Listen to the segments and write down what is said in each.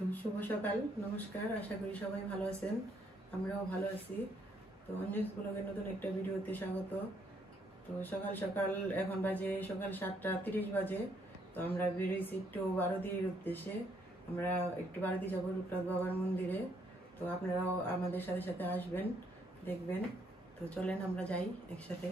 তো শুভ সকাল, নমস্কার। আশা করি সবাই ভালো আছেন, আমরাও ভালো আছি। তো অঞ্জনস ব্লগের নতুন একটা ভিডিওতে স্বাগত। তো সকাল সকাল এখন বাজে সকাল 7:30 বাজে। তো আমরা বেরিয়েছি একটু বারোদির উদ্দেশ্যে। আমরা একটু বারোদি যাবো রূপনাথ বাবার মন্দিরে। তো আপনারাও আমাদের সাথে সাথে আসবেন, দেখবেন। তো চলেন আমরা যাই একসাথে।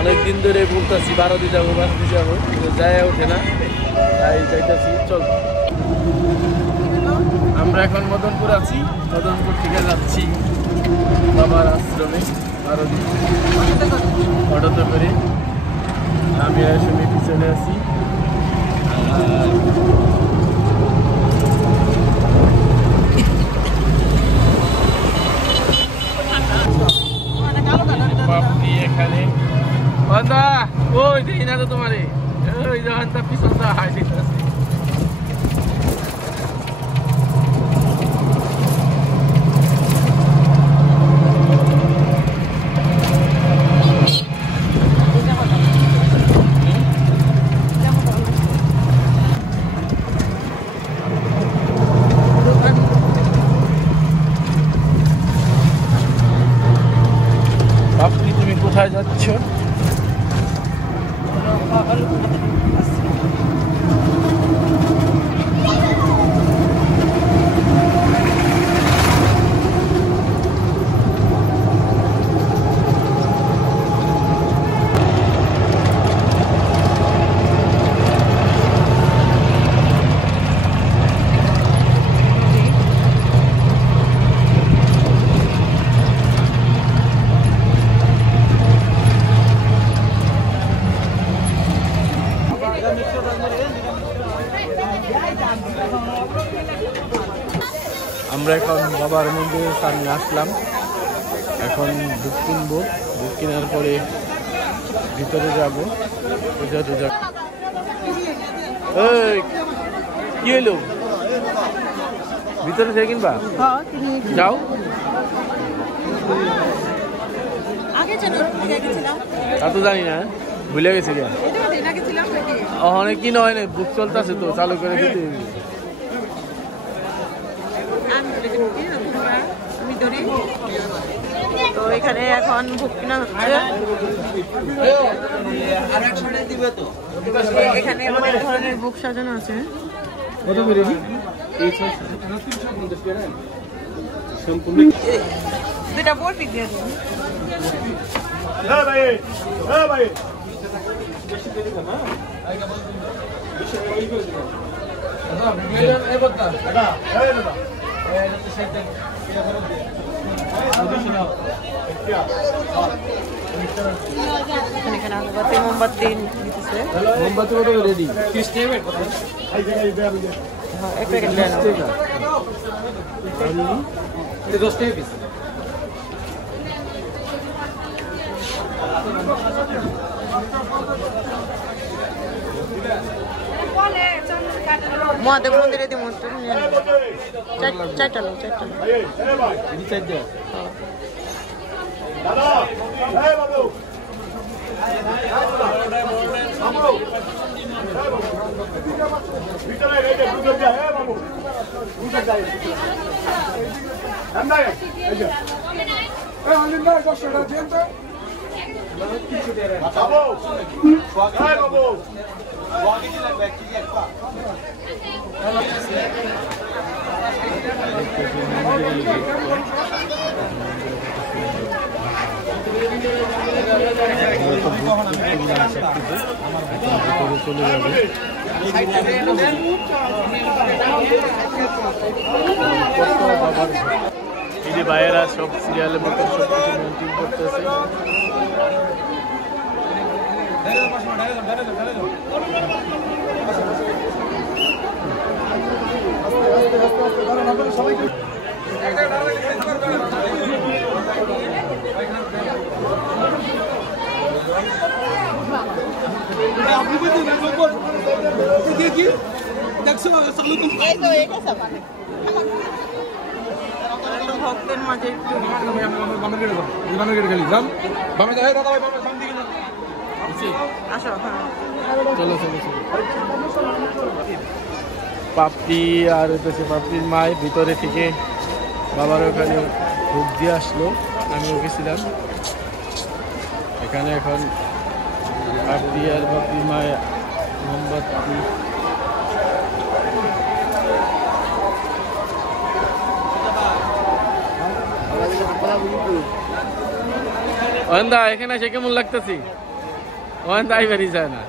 অনেকদিন ধরে বলতেছি বারোদি যাবো যায় ওঠে না, তাই যাইতেছি। চল, আমরা এখন মদনপুর আছি। মদনপুর থেকে যাচ্ছি বাবার আশ্রমে বারোদি অটোতে করে। আমি আসলে পিছনে আছি। এখানে ওই দেখি না তো তোমারে, ওই যখন তার পিছনটা হাই দেখতেছি। বাপনি, তুমি কোথায় যাচ্ছ? আমরা এখন বাবার মন্দিরের সামনে আসলাম। এখন বুক কিনবো, বুক কেনার পরে ভিতরে যাবো। কি হইলো? ভিতরে থেকে কিনবা? যাও। তা তো জানি না, ভুলে গেছি। অনেক কিনা হয় না, বুক চলতেছে তো, চালু করে দিতে। তো এখানে এখন বুক কিনা হচ্ছে। এখানে অনেক ধরনের বুক সাজানো আছে। দুটা বোর্ড পিক দিয়ে দিন। মোমবাতি দিতেছে। মোমবাতি রেডি। এক প্যাকেট মহাদেব মন্দিরে দিব চারটা লোক। ভিতরে চলে যাবে। এই যে ভাইয়েরা সব সিরিয়ালের মতো সব কিছু মেনটেন করতেছে। ভক্তের মাঝে একটু আসো। চলো চলো চলো। পাপড়ি আর হচ্ছে পাপড়ির মায়ের ভিতরে থেকে বাবার ওখানে ভোগ দিয়ে আসলো, আমিও গেছিলাম। এখানে এখন পাপড়ি আর পাপড়ির মায়ের মোমবাতি ওয়েন্দা এখানে এসে কেমন লাগতেছি? ওয়েন্দা আইবারই যায় না।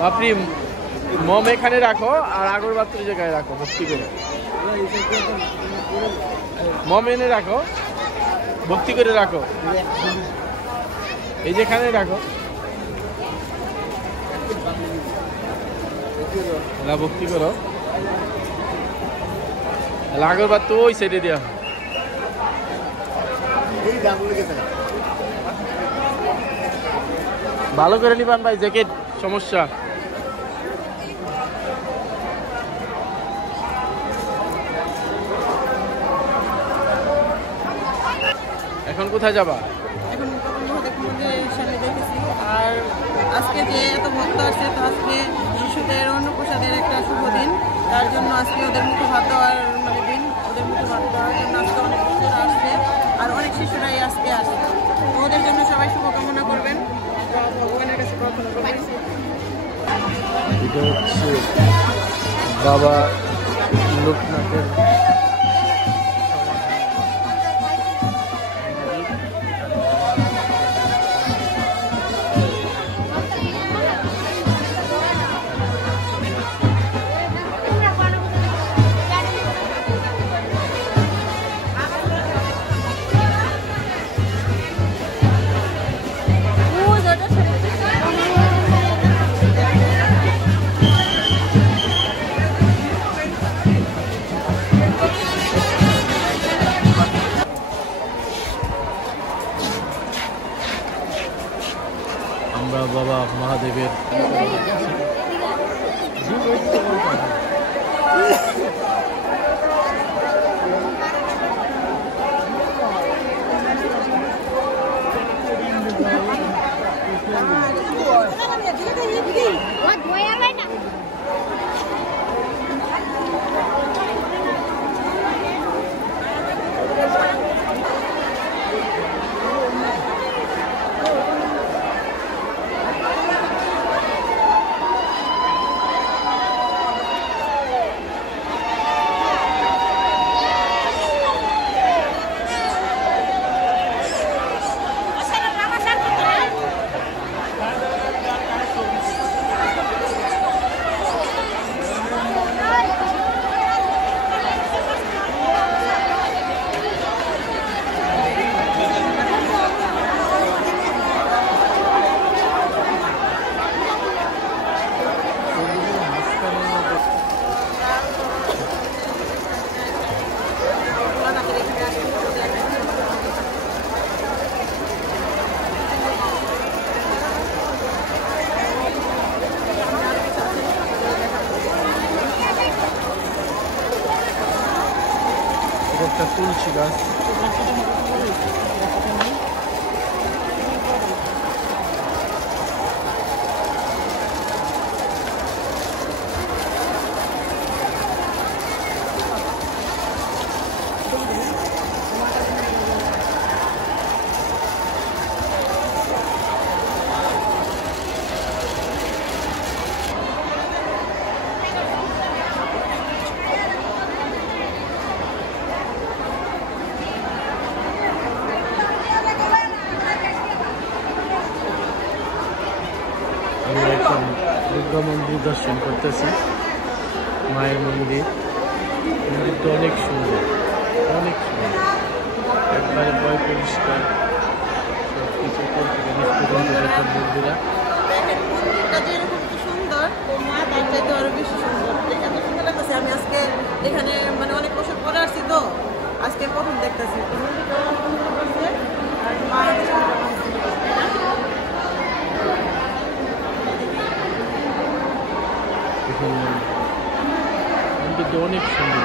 বাপরি মম এখানে রাখো আর আগরবাতির জায়গায় রাখো ভক্তি করে। মম এনে রাখো, ভক্তি করে রাখো, এই যেখানে রাখো। ভক্তি করো, আগরবাত তো ওই সাইডে দেওয়া। ভালো করে নিবান ভাই, জ্যাকেট সমস্যা। এখন কোথায় যাবা? এখন সামনে দেখেছি। আর আজকে যে এত ভক্ত আসছে, তো আজকে শিশুদের অন্নপ্রসাদের একটা শুভ দিন, তার জন্য আজকে ওদের মুখে ভাত দেওয়ার দিন। ওদের মুখে ভাত দেওয়ার জন্য আজকে অনেক শিশুরা আসছে, আর অনেক শিশুরাই আজকে আসছে। তো ওদের জন্য সবাই শুভকামনা করবেন, ভগবানের কাছে প্রার্থনা করবেন। এটা হচ্ছে বাবা লোকনাথের আমরা বাবা মহাদেবের একটা তুলসী গাছ। এখন দুর্গা মন্দির দর্শন করতেছি, মায়ের মন্দির। মন্দিরটা অনেক সুন্দর, অনেক সুন্দর, একবারে বয় পরিষ্কার, সব কিছু বন্ধুরা। সুন্দর, তার চাইতে আরো বেশি সুন্দর। এখানে সুন্দর লাগতেছে। আমি আজকে এখানে মানে অনেক বছর পরে আসছি, তো আজকে প্রথম দেখতেছি। মন্দিরটা অনেক সুন্দর।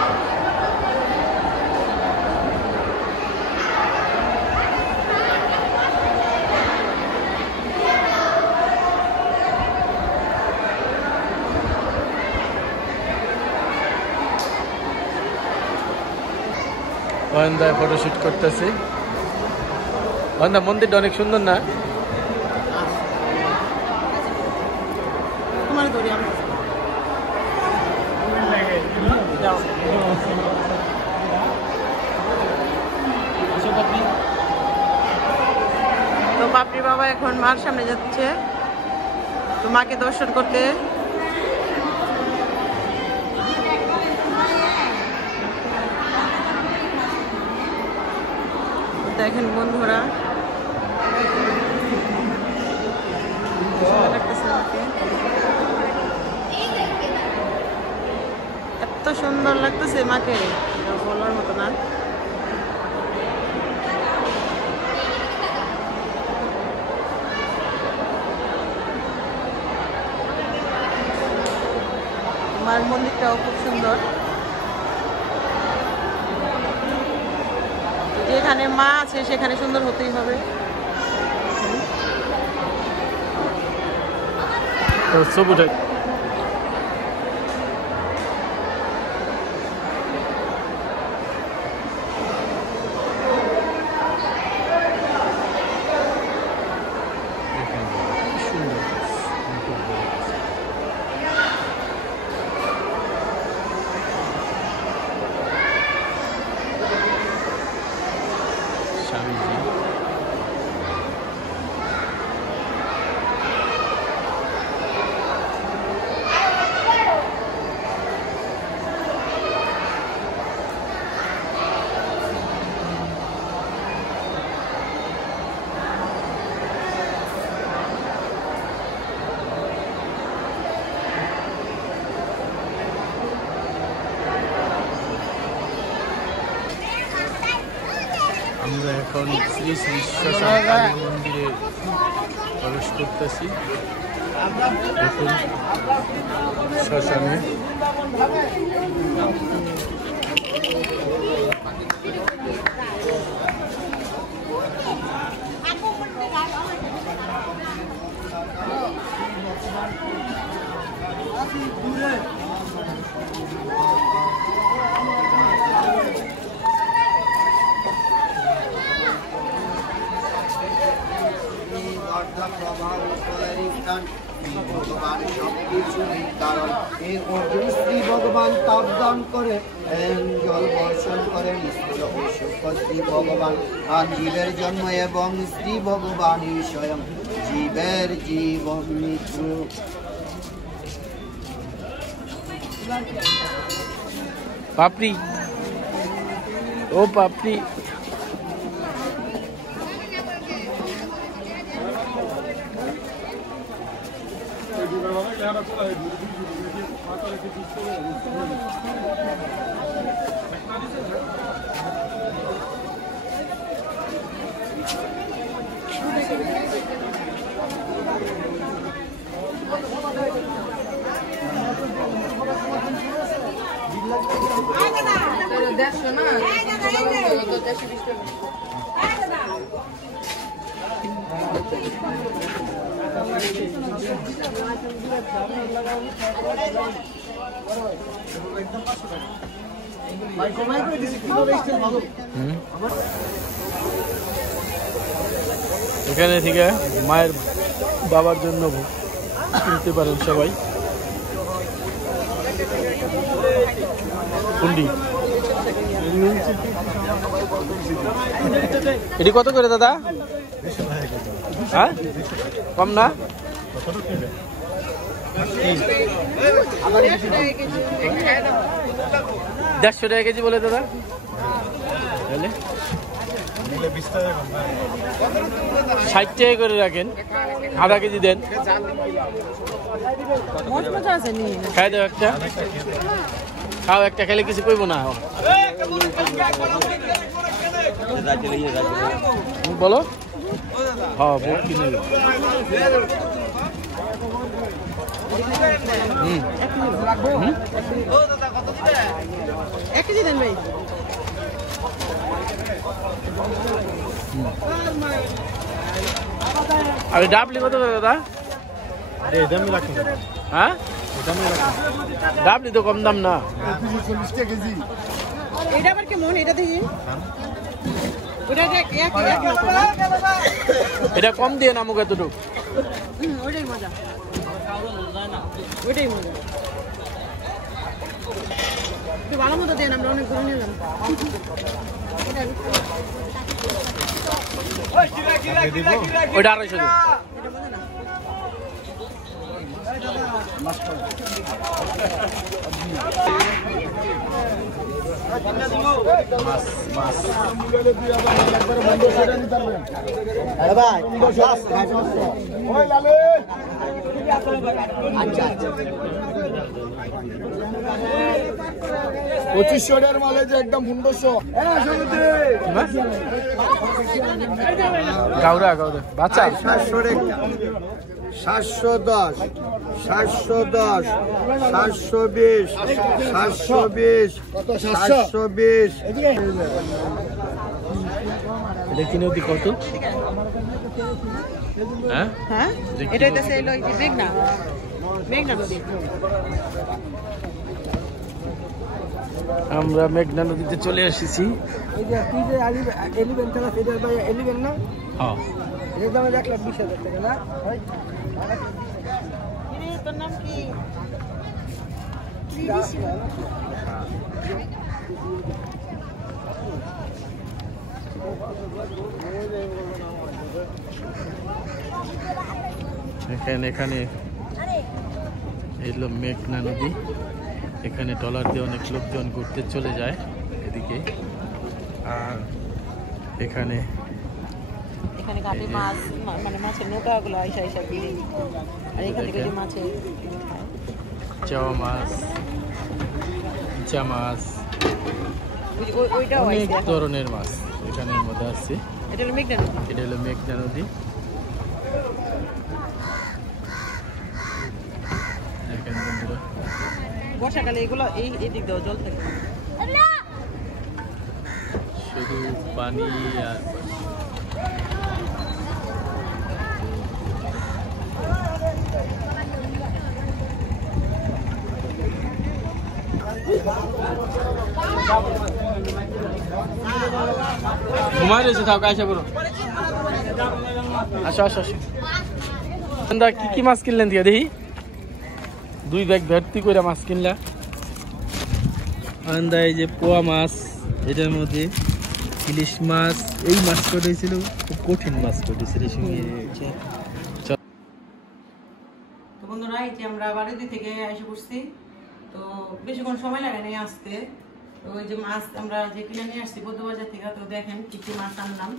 অয়নদায় ফটোশুট করতেছি। অয়নদা, মন্দিরটা অনেক সুন্দর না? তো বাপরি বাবা এখন মার সামনে যাচ্ছে, তো মাকে দর্শন করতে। দেখেন বন্ধুরা, এত সুন্দর লাগতেছে মাকে, বলার মতো না। মার মন্দিরটাও খুব সুন্দর। যেখানে মা আছে সেখানে সুন্দর হতেই হবে। আমরা এখন শ্রী শ্রী শ্মশান মন্দিরে প্রবেশ করতেছি। দেখুন শ্মশানে শ্রী ভগবান তাপ দান করে, জল বর্ষণ করেন শ্রী ভগবান, আর জীবের জন্ম এবং শ্রী ভগবানই স্বয়ং জীবের জীবন মৃত্যু। পাপড়ি, ও পাপড়ি, এখানে থেকে মায়ের বাবার জন্য কিনতে পারেন সবাই। কুন্ডি এটি কত করে দাদা? হ্যাঁ, কম না? 150 টাকা কেজি বলে দাদা, 60 টাকা করে রাখেন, আধা কেজি দেন। খাই দাও একটা, খাও একটা, খেলে কিছু কইব না। বলো হ্যাঁ বোট কিনে এক কেজি দেন ভাই। আর ডাবলি কত দাদা? হ্যাঁ ডাবলি তো কম দাম না। এটা আবার কেমন? এটা দেখি এটা কম দিয়ে নামুক এতটুকু। ওইটাই মজা, ওইটাই মজা। ভালো মতো দেন, আমরা অনেক করে নিলাম। ওইটা 250 দিন। $2500 মালে যে একদম 1500। গাউরা গাউরা বাচ্চা 710, 710, 720, 720, 720। এটা কিনে দি কত? হ্যাঁ হ্যাঁ এটা হইতেছে হলো এই যে মেঘনা, মেঘনা নদী। আমরা মেঘনা নদীতে চলে এসেছি। এই যে তুই যে এলিভেন টাকা সেটা ভাই এলিভেন না? হ্যাঁ এর দাম 1,20,000 টাকা না? তোর নাম কি? এখানে এলো মেঘনা নদী। এখানে ট্রলার দিয়ে অনেক লোকজন ঘুরতে চলে যায় এদিকে। আর এখানে ঘাটে মাছ, মানে মাছের নৌকাগুলো আইসা আইসা কিনে, আর এখান থেকে যে মাছের চাওয়া মাছ, ইচা মাছ, ওইটাও অনেক আইসা। ধরনের মাছ এখানের মধ্যে আছে। এটা হলো মেঘনা নদী। এটা হলো মেঘনা নদী। দেখেন বন্ধুরা, বর্ষাকালে এগুলো এই দিক দিয়েও জল থাকে। শুধু পানি আর ঘুমাই রয়েছে। থাক আসা করো, আসো আসো আসো। কি কি মাছ কিনলেন দিয়ে দেখি? 2 ব্যাগ ভর্তি করে মাছ কিনলা। আন্দা এই যে পোয়া মাছ, এটার মধ্যে ইলিশ মাছ। এই মাছ করেছিল, খুব কঠিন মাছ করেছিল। তো বন্ধুরা, এই যে আমরা বাড়ি থেকে এসে পড়ছি, তো বেশিক্ষণ সময় লাগে নাই আসতে। তো ওই যে মাছ আমরা যে কিনে নিয়ে আসছি বৌদ্ধবাজার থেকে, তো দেখেন কি কি মাছ আনলাম।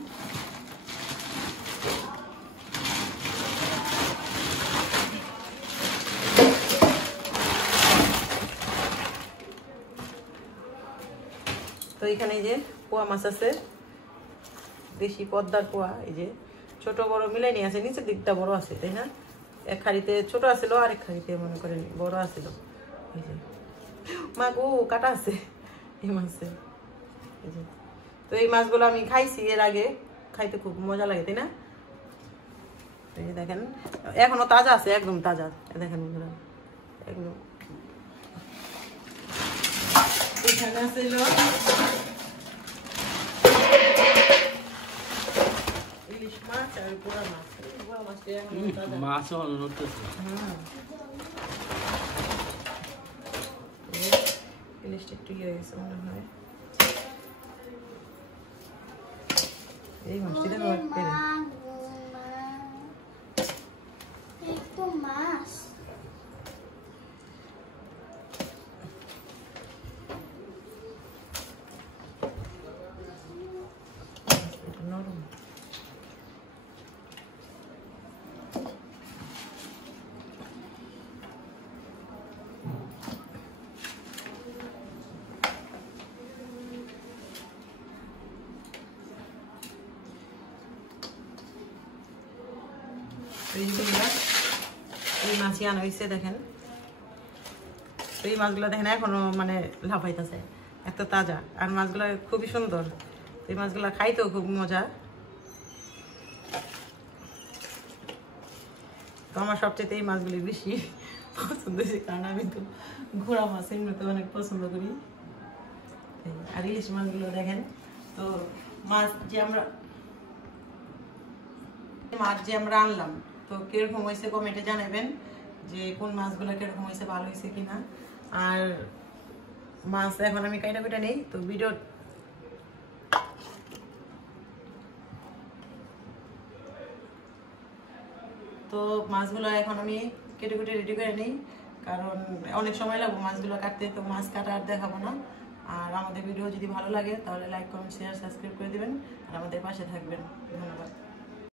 তো এখানে এই যে পোয়া মাছ আছে, দেশি পদ্মার পোয়া। এই যে ছোট বড় মিলাই নিয়ে আছে, নিচের দিকটা বড় আছে, তাই না? এক খাড়িতে ছোট আছিল, আরেক খাড়িতে মনে করেন বড় আছিল। এই যে মা গো কাটা আছে এই মাছে। এই যে তো এই মাছগুলো আমি খাইছি এর আগে, খাইতে খুব মজা লাগে, তাই না? এই যে দেখেন এখনো তাজা আছে, একদম তাজা। দেখেন বন্ধুরা, একদম। এখানে আছে ইলিশ মাছ আর পোড়া মাছ। পোড়া মাছটা এখনো তাজা। মাছও নড়তেছে। ইলিশটা একটু ইয়ে হয়ে গেছে মনে হয়। এই মাছটি দেখো পেরে। এই মাছই আনা হয়েছে দেখেন। তো এই মাছগুলো দেখেন এখনো মানে লাফাইতেছে, এত তাজা, আর মাছগুলো খুবই সুন্দর। এই মাছগুলো খাইতেও খুব মজা। তো আমার সবচেয়ে এই মাছগুলি বেশি পছন্দ হয়েছে, কারণ আমি তো ঘোড়া মাছ এমনিতে অনেক পছন্দ করি। আর ইলিশ মাছগুলো দেখেন। তো মাছ যে আমরা আনলাম, তো কিরকম হয়েছে কমেন্টে জানাবেন যে কোন মাছগুলো কিরকম হয়েছে, ভালো হয়েছে কিনা। আর মাছ এখন আমি কাইটা নেই। তো ভিডিও মাছগুলো এখন আমি কেটে রেডি করে নিই, কারণ অনেক সময় লাগবে মাছগুলো কাটতে। তো মাছ কাটা আর দেখাবো না। আর আমাদের ভিডিও যদি ভালো লাগে তাহলে লাইক, কমেন্ট, শেয়ার, সাবস্ক্রাইব করে দিবেন আর আমাদের পাশে থাকবেন। ধন্যবাদ।